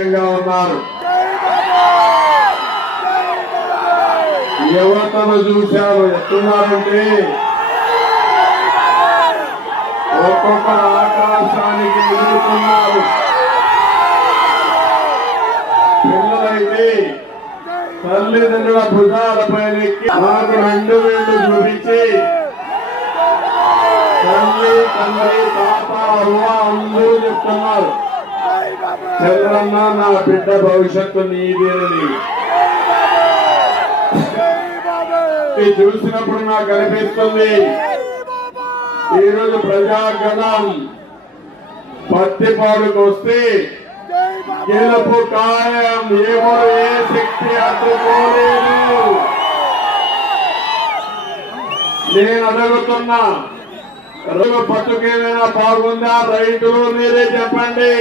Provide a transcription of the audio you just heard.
ఉన్నారు. యువతను చూశారు ఎట్టున్నారంటే ఒక్కొక్క ఆకాశానికి ఎదుగుతున్నారు. పిల్లలైతే తల్లిదండ్రుల భుజాలపైన నాకు 2 వేళ్లు చూపించి తల్లి తండ్రి తాత అవ్వ అందరూ చెప్తున్నారు, చంద్రన్న నా బిడ్డ భవిష్యత్తు నీదేనని. చూసినప్పుడు నాకు అనిపిస్తుంది ఈరోజు ప్రజాగణం పత్తిపాడుకు వస్తే గెలుపు ఖాయం. ఎవరు ఏ శక్తి అడ్డుకోలేదు. నేను అడుగుతున్నా, రోజు బతుకేమైనా బాగుందా? రైతులు మీరే చెప్పండి.